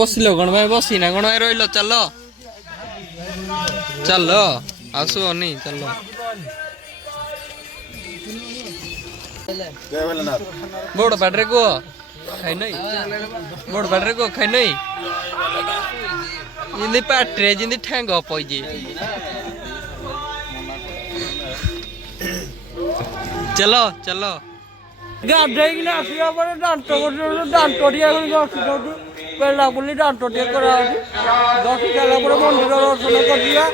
Basil कौन भाई बसीना कौन भाई रही चल चल आसुनी चल बोड़ पाटे को खाई नहीं बोड़ पाटे को खाई नहीं जिंदी पाटे जिंदी ठेंग पजे चलो चलो ଗାଧେଇକିନା ଆସିଲା ପରେ ଦାନ୍ତ ଦାନ୍ତଟିଆ ଘଷି ଦେଉଛୁ ପେଲା ବୁଲି ଦାନ୍ତଟିଆ କରାହେଉଛି ଘଷି ସାରିଲା ପରେ ମନ୍ଦିର ଦର୍ଶନ କରିଯିବା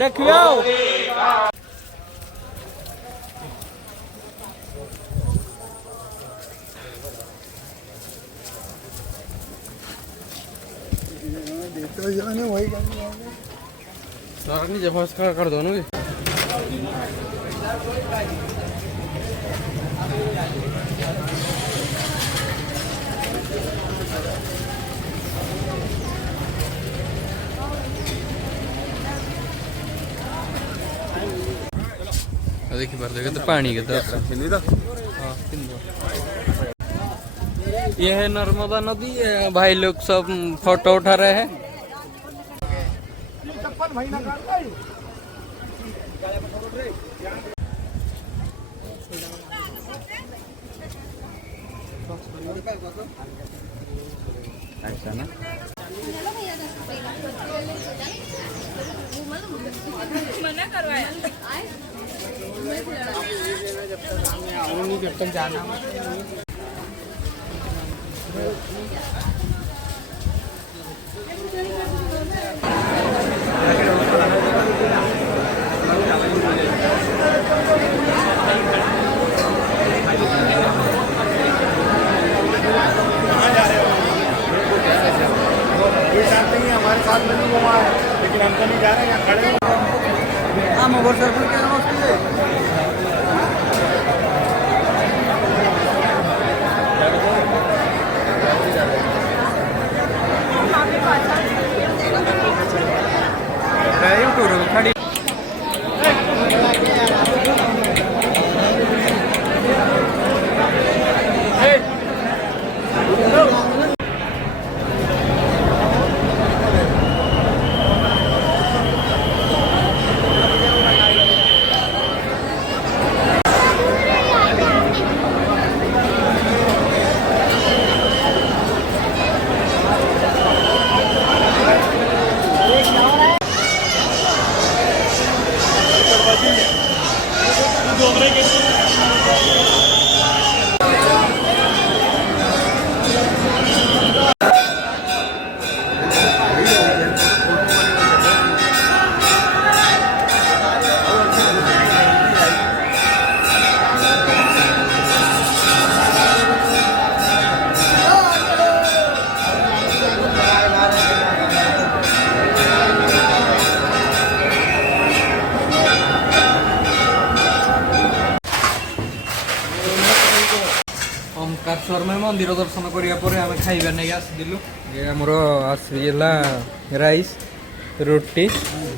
ଦେଖିବା ଆଉ ନିଜେ ଫସ କରିଦେଉନୁ କି देखी पार देखे तो पानी के तरफ ये है नर्मदा नदी भाई लोग सब फोटो उठा रहे हैं ऐसा ना मना करवाया जब तक जाना हमारे साथ में नहीं घुमा है लेकिन हम तो नहीं जा रहे हैं खड़े खड़ी ओमकारेश्वर में मंदिर दर्शन करा आम खाइबा नहीं आसलु ये आमर आसला राइस रोटी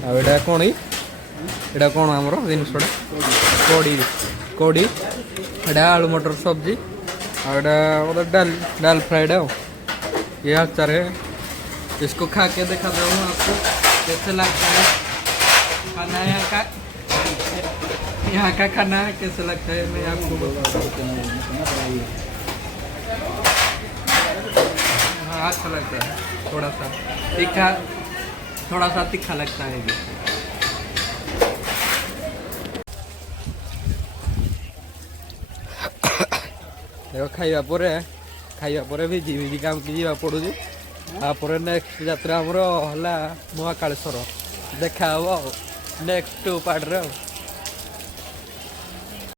आटा कौन यहाँ कौन आमर जिनसटा कड़ी कड़ी एटा आलू मटर सब्जी आटा डाल डाल फ्राइड ये अचार है इसको खा के देखा दो आपको कैसे लगता है खाना यहाँ का खाना कैसे लगता है मैं आपको हाँ अच्छा लगता है थोड़ा सा तीखा लगता है ये देखो खाइबा पर भिजी भिजी काम की जा पड़ू तापर नेक्स्ट यात्रा आमर है महाकालेश्वर देखा नेक्स्ट पार्ट रे।